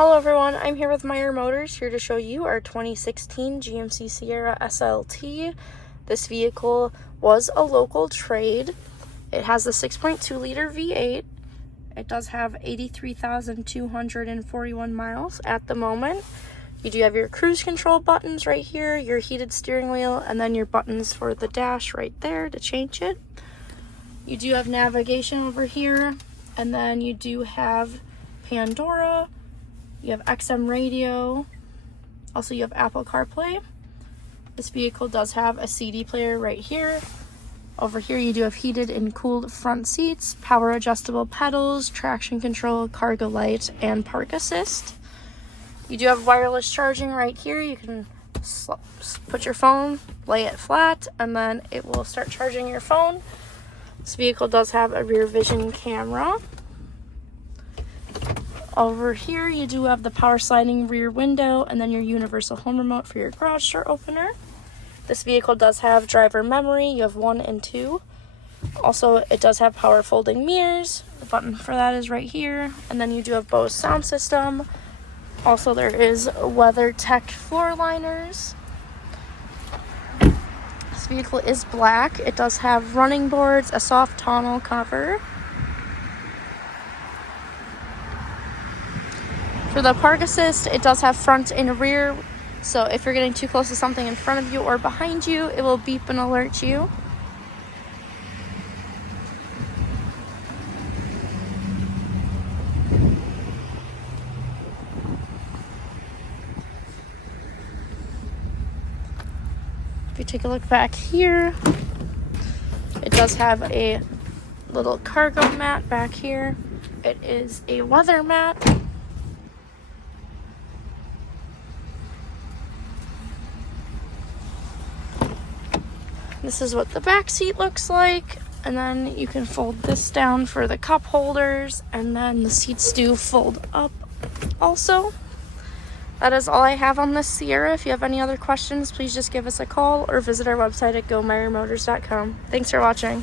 Hello everyone, I'm here with Meyer Motors, here to show you our 2016 GMC Sierra SLT. This vehicle was a local trade. It has the 6.2 liter V8. It does have 83,241 miles at the moment. You do have your cruise control buttons right here, your heated steering wheel, and then your buttons for the dash right there to change it. You do have navigation over here, and then you do have Pandora. You have XM radio. Also, you have Apple CarPlay. This vehicle does have a CD player right here. Over here, you do have heated and cooled front seats, power adjustable pedals, traction control, cargo light, and park assist. You do have wireless charging right here. You can put your phone, lay it flat, and then it will start charging your phone. This vehicle does have a rear vision camera. Over here, you do have the power sliding rear window and then your universal home remote for your garage door opener. This vehicle does have driver memory. You have 1 and 2. Also, it does have power folding mirrors. The button for that is right here. And then you do have Bose sound system. Also, there is WeatherTech floor liners. This vehicle is black. It does have running boards, a soft tonneau cover. For the park assist, it does have front and rear, so if you're getting too close to something in front of you or behind you, it will beep and alert you. If you take a look back here, it does have a little cargo mat back here. It is a weather mat. This is what the back seat looks like, and then you can fold this down for the cup holders, and then the seats do fold up also. That is all I have on this Sierra. If you have any other questions, please just give us a call or visit our website at gomeyermotors.com. Thanks for watching.